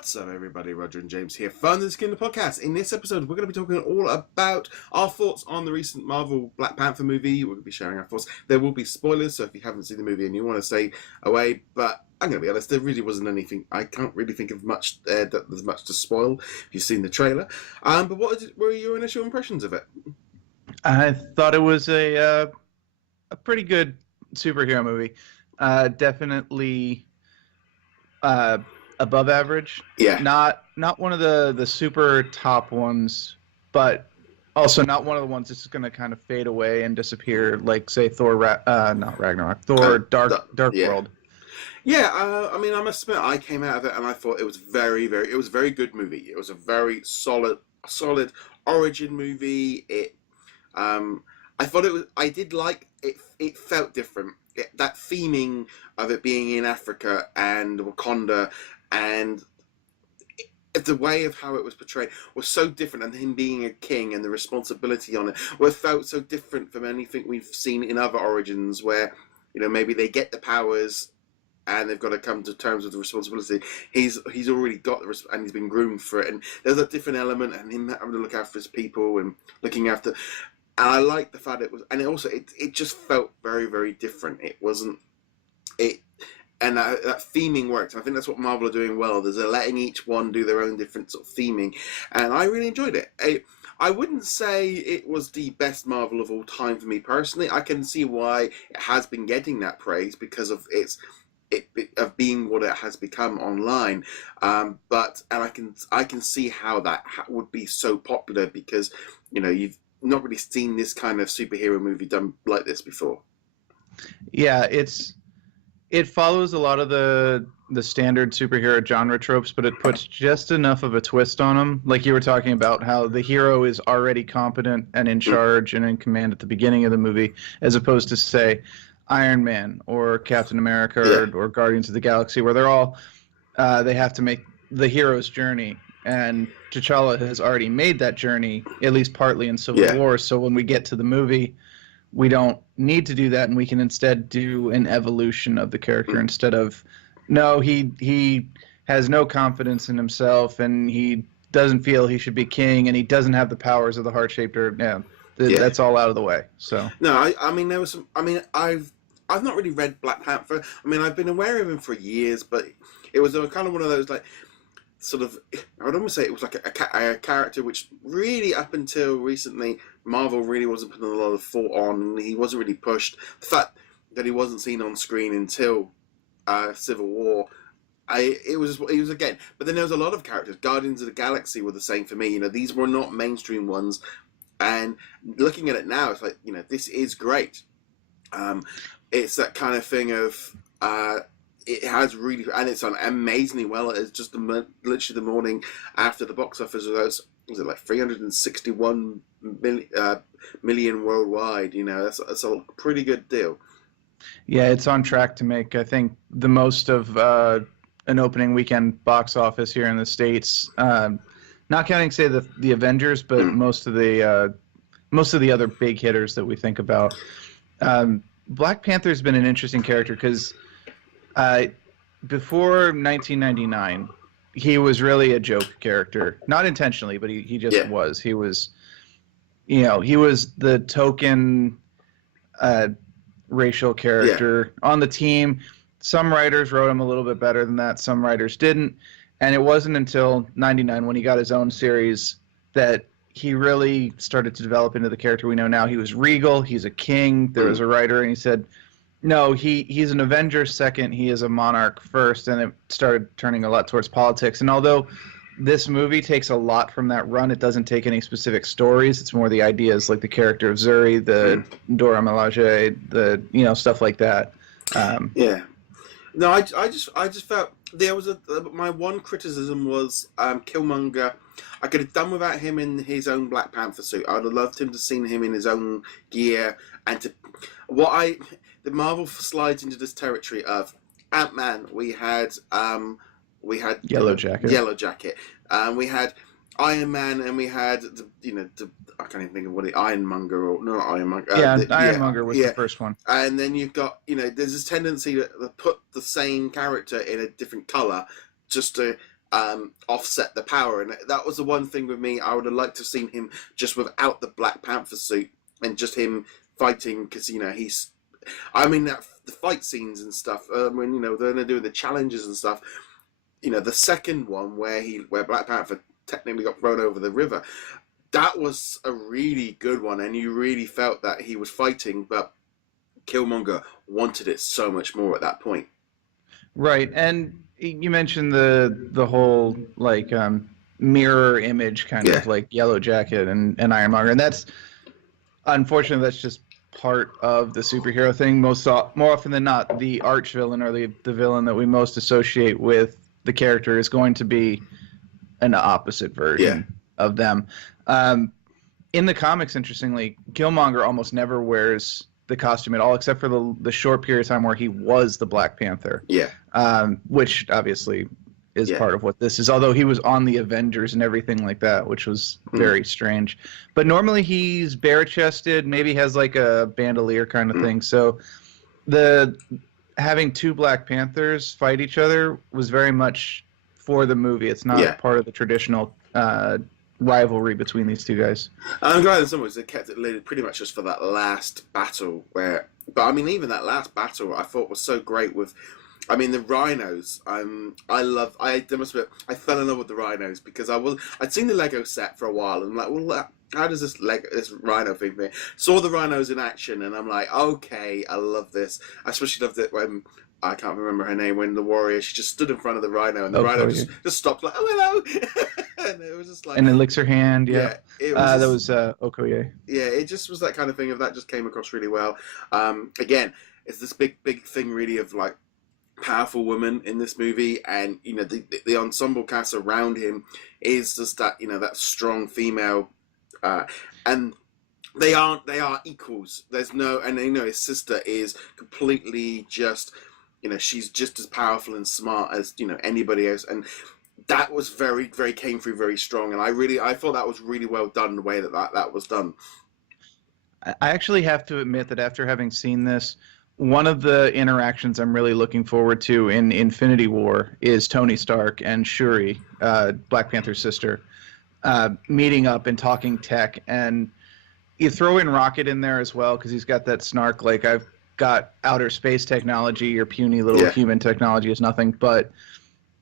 What's up, everybody? Roger and James here from the DisKingdom Podcast. In this episode, we're going to be talking all about our thoughts on the recent Marvel Black Panther movie. We're going to be sharing our thoughts. There will be spoilers, so if you haven't seen the movie and you want to stay away, but I'm going to be honest, there really wasn't anything. I can't really think of much that there's much to spoil if you've seen the trailer. But what were your initial impressions of it? I thought it was a pretty good superhero movie. Definitely above average. Yeah. Not one of the super top ones, but also not one of the ones that's going to kind of fade away and disappear, like say Thor, not Ragnarok, Thor, Dark World. Yeah, I mean, I must admit, I came out of it and I thought it was it was a very good movie. It was a very solid origin movie. I thought it was. I did like it. It felt different. That theming of it being in Africa and Wakanda, and the way of how it was portrayed was so different, and him being a king and the responsibility on it, well, it felt so different from anything we've seen in other origins, where maybe they get the powers and they've got to come to terms with the responsibility. He's already got and he's been groomed for it, and there's a different element, and him having to look after his people and looking after. And I like the fact it just felt very, very different. It wasn't it. And that theming worked. I think that's what Marvel are doing well. They're letting each one do their own different sort of theming. And I really enjoyed it. I wouldn't say it was the best Marvel of all time for me personally. I can see why it has been getting that praise because of of being what it has become online. But I can see how that would be so popular because, you've not really seen this kind of superhero movie done like this before. Yeah, it follows a lot of the standard superhero genre tropes, but it puts just enough of a twist on them. Like you were talking about how the hero is already competent and in charge and in command at the beginning of the movie, as opposed to, say, Iron Man or Captain America or Guardians of the Galaxy, where they're all they have to make the hero's journey. And T'Challa has already made that journey, at least partly in Civil War. So when we get to the movie, we don't need to do that, and we can instead do an evolution of the character instead of, no, he has no confidence in himself, and he doesn't feel he should be king, and he doesn't have the powers of the heart-shaped herb. That's all out of the way. So no, I mean there was some. I mean I've not really read Black Panther. I mean I've been aware of him for years, but it was kind of one of those like. Sort of, I would almost say it was like a character which really, up until recently, Marvel really wasn't putting a lot of thought on, and he wasn't really pushed. The fact that he wasn't seen on screen until Civil War, it was again. But then there was a lot of characters. Guardians of the Galaxy were the same for me. These were not mainstream ones, and looking at it now, it's like this is great. It's that kind of thing of. It has really, and it's done amazingly well. It's just literally the morning after the box office was it like 361 million worldwide? That's a pretty good deal. Yeah, it's on track to make, I think, the most of an opening weekend box office here in the States. Not counting, say, the Avengers, but most of the other big hitters that we think about. Black Panther's been an interesting character because. Before 1999, he was really a joke character. Not intentionally, but he just was. He was, he was the token racial character on the team. Some writers wrote him a little bit better than that. Some writers didn't. And it wasn't until 99 when he got his own series that he really started to develop into the character we know now. He was regal. He's a king. There was a writer, and he said, no, he's an Avenger second. He is a monarch first, and it started turning a lot towards politics. And although this movie takes a lot from that run, it doesn't take any specific stories. It's more the ideas, like the character of Zuri, the Dora Milaje, the stuff like that. No, I just felt there was my one criticism was Killmonger. I could have done without him in his own Black Panther suit. I would have loved him to seen him in his own gear, and the Marvel slides into this territory of Ant-Man. We had Yellow Jacket. We had Iron Man, and we had I can't even think of what Ironmonger or not Ironmonger. Ironmonger was the first one. And then you've got there's this tendency to put the same character in a different color just to offset the power. And that was the one thing with me. I would have liked to have seen him just without the Black Panther suit and just him fighting, because he's. I mean, the fight scenes and stuff. When they're doing the challenges and stuff. The second one where Black Panther technically got thrown over the river. That was a really good one, and you really felt that he was fighting, but Killmonger wanted it so much more at that point. Right, and you mentioned the whole mirror image kind of like Yellow Jacket and Ironmonger, and that's unfortunately that's just part of the superhero thing. More often than not, the arch villain or the villain that we most associate with the character is going to be an opposite version of them. In the comics, interestingly, Killmonger almost never wears the costume at all, except for the short period of time where he was the Black Panther. Yeah. Which obviously is part of what this is, although he was on the Avengers and everything like that, which was very strange. But normally he's bare-chested, maybe has like a bandolier kind of thing. So having two Black Panthers fight each other was very much for the movie. It's not part of the traditional rivalry between these two guys. I'm glad in some ways they kept it pretty much just for that last battle but I mean, even that last battle I thought was so great with, I mean, the Rhinos. I fell in love with the Rhinos because I'd seen the Lego set for a while and I'm like, well, how does this Rhino thing fit? Saw the Rhinos in action and I'm like, okay, I love this. I especially loved it when I can't remember her name, when the warrior, she just stood in front of the Rhino and the Rhino just stopped like, oh, hello. And it was just like, and it licks her hand. It was that was Okoye. Yeah, it just was that kind of thing. That just came across really well. Again, it's this big thing really of like powerful women in this movie, and the ensemble cast around him is just that that strong female, and they are equals. There's no, and his sister is completely just. She's just as powerful and smart as anybody else, and that was very, very came through very strong. And I thought that was really well done the way that was done. I actually have to admit that after having seen this, one of the interactions I'm really looking forward to in Infinity War is Tony Stark and Shuri, Black Panther's sister, meeting up and talking tech, and you throw in Rocket in there as well because he's got that snark like I've got outer space technology, your puny little human technology is nothing, but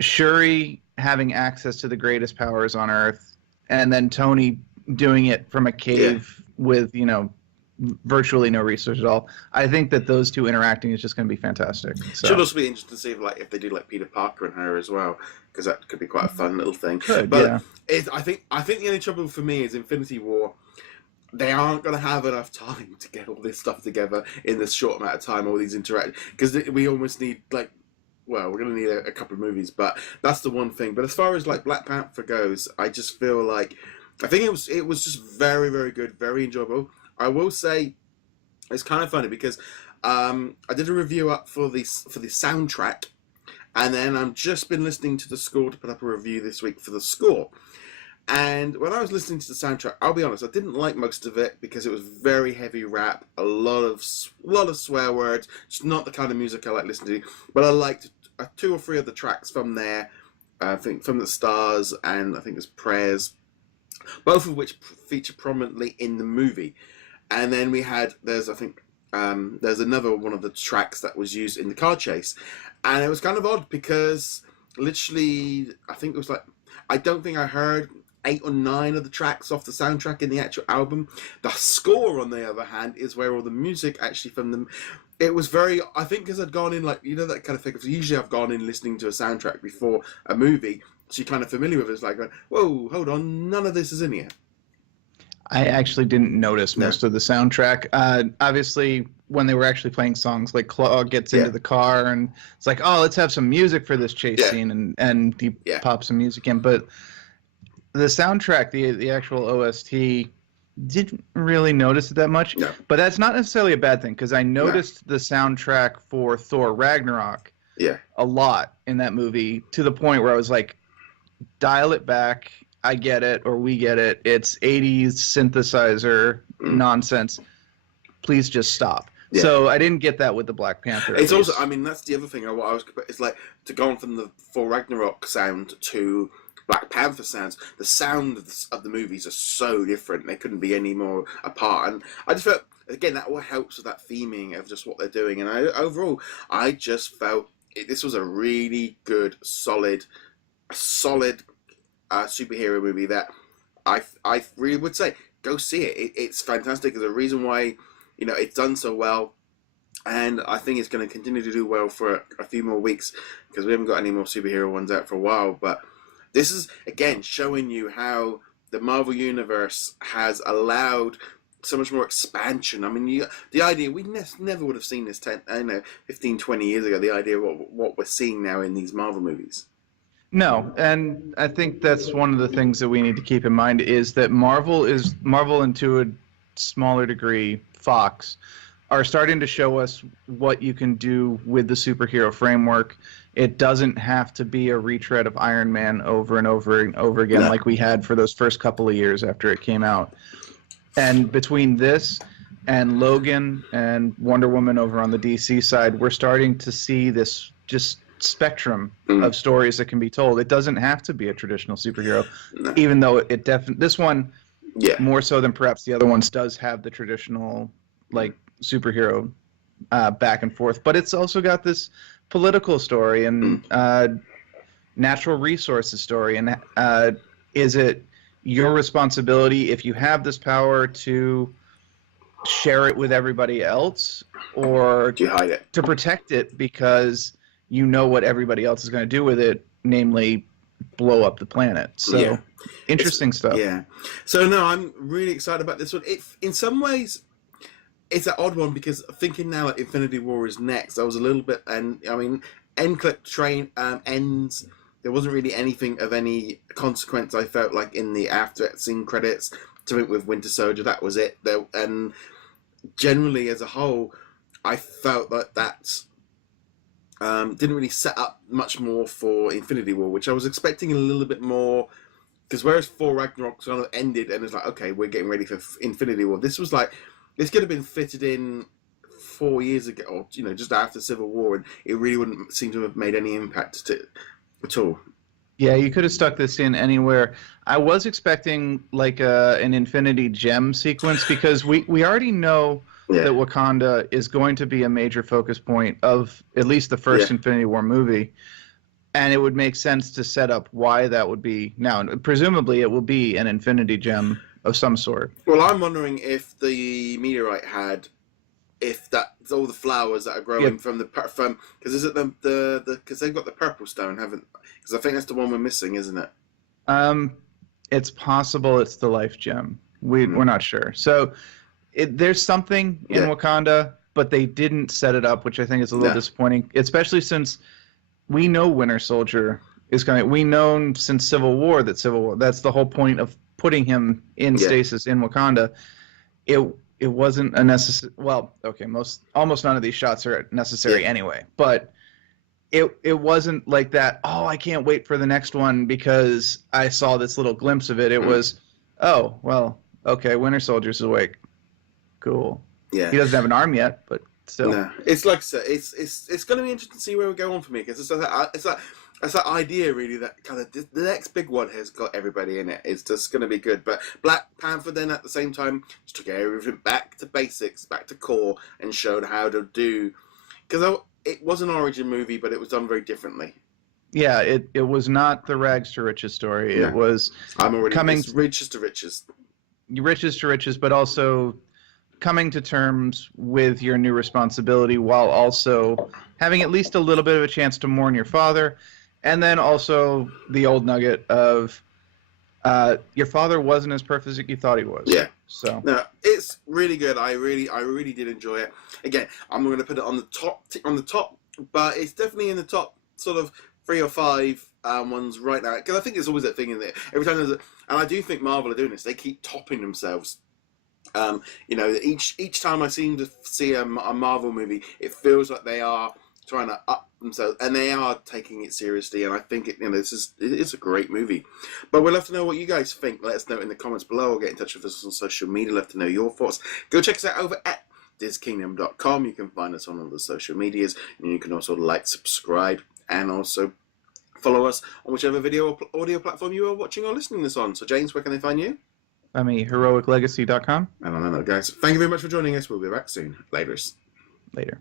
Shuri having access to the greatest powers on Earth, and then Tony doing it from a cave with virtually no research at all. I think that those two interacting is just going to be fantastic. So. Should also be interesting to see if they do like Peter Parker and her as well, because that could be quite a fun little thing. Could, but I think the only trouble for me is Infinity War. They aren't going to have enough time to get all this stuff together in this short amount of time, all these interactions, because we almost need we're going to need a couple of movies, but that's the one thing. But as far as like Black Panther goes, I just feel like I think it was just very, very good, very enjoyable. I will say it's kind of funny because I did a review up for the soundtrack, and then I've just been listening to the score to put up a review this week for the score. And when I was listening to the soundtrack, I'll be honest, I didn't like most of it because it was very heavy rap, a lot of swear words. It's not the kind of music I like listening to, but I liked 2 or 3 of the tracks from there. I think from the Stars and I think there's Prayers, both of which feature prominently in the movie. And then there's another one of the tracks that was used in the car chase, and it was kind of odd because literally I think it was like I don't think I heard 8 or 9 of the tracks off the soundtrack in the actual album. The score, on the other hand, is where all the music actually from them. It was very, I think, because I'd gone in that kind of thing. Because usually I've gone in listening to a soundtrack before a movie, so you're kind of familiar with it. It's like, whoa, hold on, none of this is in here. I actually didn't notice most of the soundtrack. Obviously, when they were actually playing songs, like Claw gets into the car, and it's like, oh, let's have some music for this chase scene, and he pops some music in, but. The soundtrack, the actual OST, didn't really notice it that much. No. But that's not necessarily a bad thing, because I noticed the soundtrack for Thor Ragnarok a lot in that movie, to the point where I was like, dial it back, I get it, or we get it, it's 80s synthesizer nonsense, please just stop. Yeah. So I didn't get that with the Black Panther. It's also, I mean, that's the other thing. It's like to go on from the Thor Ragnarok sound to Black Panther sounds. The sound of the movies are so different. They couldn't be any more apart. And I just felt, again, that all helps with that theming of just what they're doing. And overall, I just felt this was a really good, solid superhero movie that I really would say go see it. It's fantastic. There's a reason why it's done so well, and I think it's going to continue to do well for a few more weeks because we haven't got any more superhero ones out for a while. But this is again showing you how the Marvel Universe has allowed so much more expansion. I mean, the idea we never would have seen this 15, 20 years ago. The idea of what we're seeing now in these Marvel movies. No, and I think that's one of the things that we need to keep in mind is that Marvel and to a smaller degree, Fox, are starting to show us what you can do with the superhero framework. It doesn't have to be a retread of Iron Man over and over and over again like we had for those first couple of years after it came out. And between this and Logan and Wonder Woman over on the DC side, we're starting to see this just spectrum of stories that can be told. It doesn't have to be a traditional superhero, even though it definitely, this one, more so than perhaps the other ones, does have the traditional like superhero back and forth. But it's also got this political story and natural resources story. And is it your responsibility, if you have this power, to share it with everybody else, or do you hide it to protect it because you know what everybody else is going to do with it, namely blow up the planet? So interesting stuff. Yeah. So no, I'm really excited about this one. In some ways, it's an odd one because thinking now that Infinity War is next, I was a little bit, and I mean, end clip train ends. There wasn't really anything of any consequence. I felt like in the after scene credits, something with Winter Soldier, that was it. And generally, as a whole, I felt that that's didn't really set up much more for Infinity War, which I was expecting a little bit more. Because whereas Thor Ragnarok sort of ended and it's like, okay, we're getting ready for Infinity War. This was like, this could have been fitted in 4 years ago, or just after Civil War, and it really wouldn't seem to have made any impact at all. Yeah, you could have stuck this in anywhere. I was expecting like an Infinity Gem sequence because we already know that Wakanda is going to be a major focus point of at least the first Infinity War movie. And it would make sense to set up why that would be now. Presumably it will be an Infinity Gem of some sort. Well, I'm wondering if the meteorite had, if that's all the flowers that are growing from because is it because they've got the purple stone, haven't? Because I think that's the one we're missing, isn't it? It's possible it's the life gem. We're not sure. So there's something in Wakanda, but they didn't set it up, which I think is a little disappointing, especially since we know Winter Soldier is coming. We know since Civil War, that's the whole point of putting him in stasis in Wakanda. It wasn't a necessary. Well, okay, almost none of these shots are necessary anyway. But it wasn't like that. Oh, I can't wait for the next one because I saw this little glimpse of it. It was, oh well, okay, Winter Soldier's awake. Cool. Yeah. He doesn't have an arm yet, but still. No, it's like I said, it's going to be interesting to see where we go on for me because it's that idea really that kind of the next big one has got everybody in it. It's just going to be good. But Black Panther then at the same time just took everything back to basics, back to core, and showed how to do. Because it was an origin movie, but it was done very differently. Yeah, it was not the rags to riches story. No. It was riches to riches. Riches to riches, but also coming to terms with your new responsibility while also having at least a little bit of a chance to mourn your father. And then also the old nugget of your father wasn't as perfect as you thought he was. Yeah. So no, it's really good. I really did enjoy it. Again, I'm not going to put it on the top, but it's definitely in the top sort of 3 or 5 ones right now. Because I think there's always that thing in there. Every time and I do think Marvel are doing this. They keep topping themselves. Each time I seem to see a Marvel movie, it feels like they are trying to up themselves, and they are taking it seriously. And I think it's a great movie. But we'd love to know what you guys think. Let us know in the comments below, or get in touch with us on social media. Love to know your thoughts. Go check us out over at DisKingdom.com. You can find us on all the social medias, and you can also like, subscribe, and also follow us on whichever video or audio platform you are watching or listening this on. So, James, where can they find you? I'm at heroiclegacy.com. And on that note, guys, thank you very much for joining us. We'll be back soon. Laters. Later.